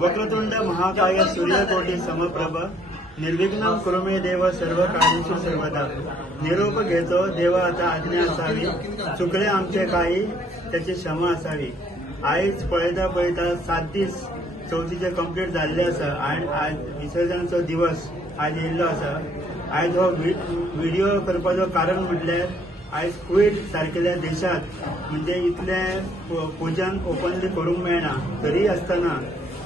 वक्रतुंड महाकाय सूर्यकोटी समप्रभ निर्विघ्नं कुरु मे देव सर्व कार्येषु सर्वदा। निरोप घेतो देवा आता आज्ञा असावी, चुकले आमचे काही त्याची क्षमा असावी। आयज पळयता पळयता 7 दीस चवथीचे कंप्लीट जाल्ले आसा आणि आज विसर्जनाचो दिवस आज येयल्लो आसा। आयज हो व्हिडिओ करपाचो कारण म्हटल्यार आयज कुवेत सारकेल्या देशात म्हणजे इतले पूजन ओपनली करूंक मेळना, तरी आसतना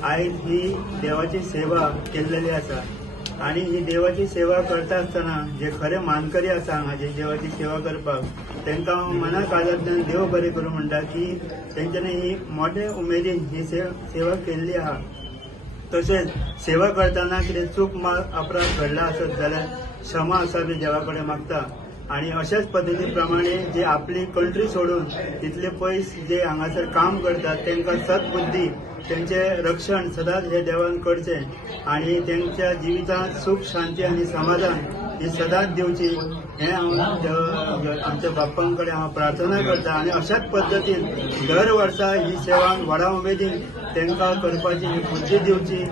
आयज ही देवाची सेवा केल्लेली आसा। आणि ही देवाची सेवा करता आसतना जे खरे मानकरी आसा हांगाचे देवाची सेवा करपाक तांकां मनाक आदरल्यान देव बरें करूं म्हणटा की तेंच्यांनी ही मोठे उमेदीन ही सेवा केल्ली आहा। तशेंच सेवा करतना कितें चूक अपराध घडला आसत जाल्यार क्षमा असावी देवा कडेन मागता। आणि अशाच पद्धती प्रमाणे जे आपली कंट्री सोडून तितले पयस जे हांगासर काम करतात तांकां सद्बुद्धी त्यांचे रक्षण सदांच हे देवान करचे आणि त्यांच्या जिवितांत सुख शांती आणि समाधान ही सदांच दिवची हे आमच्या बाप्पांकडे हांव प्रार्थना करता। आणि अशाच पद्धतीन दर वर्सा ही सेवा व्हडा उमेदीन तांकां करपाची ही बुद्धी दिवची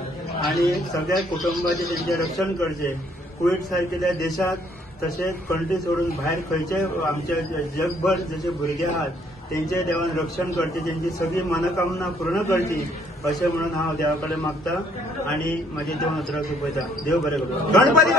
आणि सगळ्या कुटुंबाचे त्यांचे रक्षण करचे। कुवेत सारकेल्या देशात तशेंच कंट्री सोडून भायर खंयचे आमच्या जगभर जसे भुरगे आहात त्यांचे देवान रक्षण करचे, त्यांची सगळी मनोकामना पूर्ण करची अशें म्हणून हांव देवा कडेन मागता आणि म्हाजे देव नजरा सोंपयता। देव बरें करूं। गणपती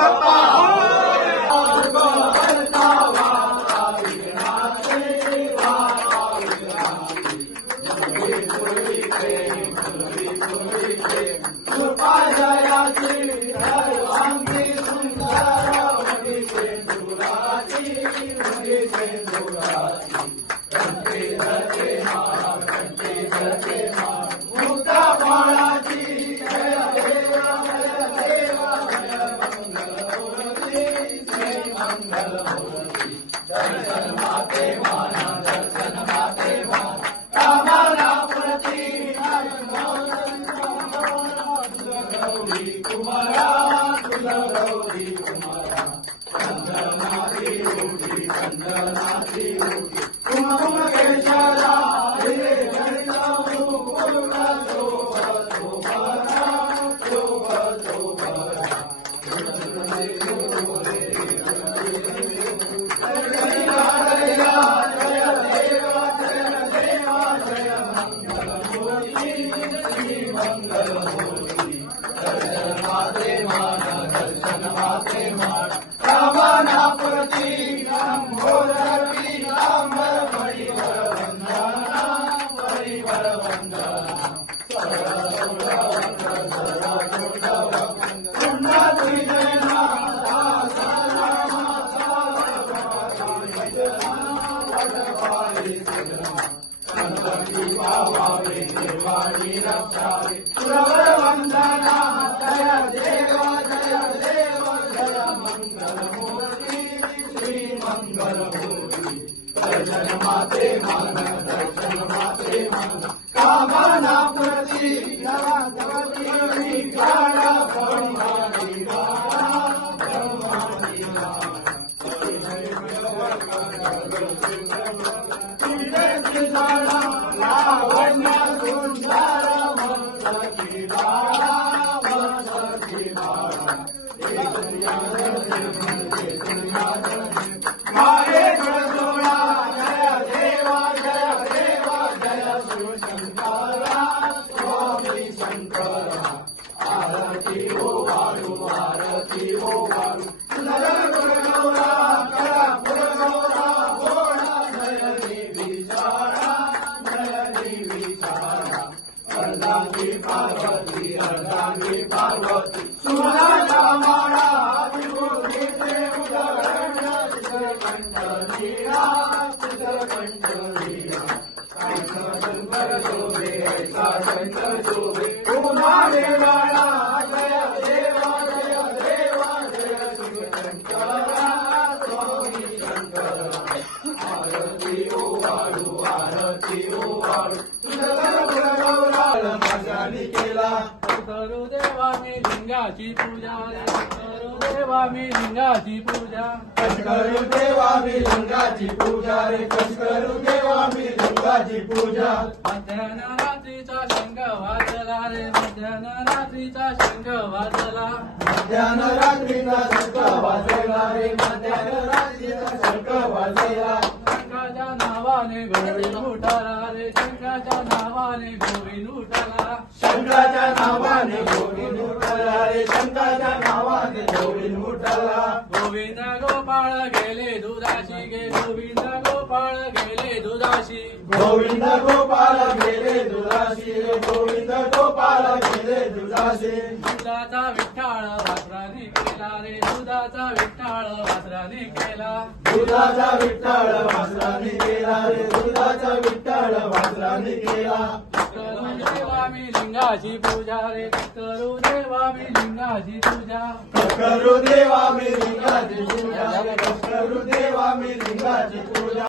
केला करू देवा मी लिंगाची पूजा रे करू देवा मी लिंगाची पूजा करू देवा मी लिंगाची पूजा रे करू देवा मी लिंगाची पूजा मध्यान रात्रीचा शंख वाजला रे मध्यान रात्रीचा शंख वाजला मध्यान रात्रीचा शंख वाजला रे मध्यान रात्रीचा शंख वाजला शंखाच्या नावाने गोविंद उठाला रे शंखाच्या नावाने गोविंद उठाला शंकराच्या नावाने गोविंद उठाला रे शंकराच्या नावाने गोविंद उठाला गोविंद गोपाळ गेले दुधाशी गे गोविंद गोपाळ गेले दुधाशी गोविंद गोपाल गेले दुधाशी रे गोविंद गोपाल गेले दुधाशी दुधाचा विठ्ठाळ वासराने केला रे दुधाचा विठ्ठाळ वासराने केला दुधाचा विठ्ठल वासराने केला रे दुधाचा विठ्ठल वासराने केला करू देवा मी लिंगाची पूजा रे करू देवा मी लिंगाची पूजा करू देवा मी लिंगाची पूजा करू देवा मी लिंगाची पूजा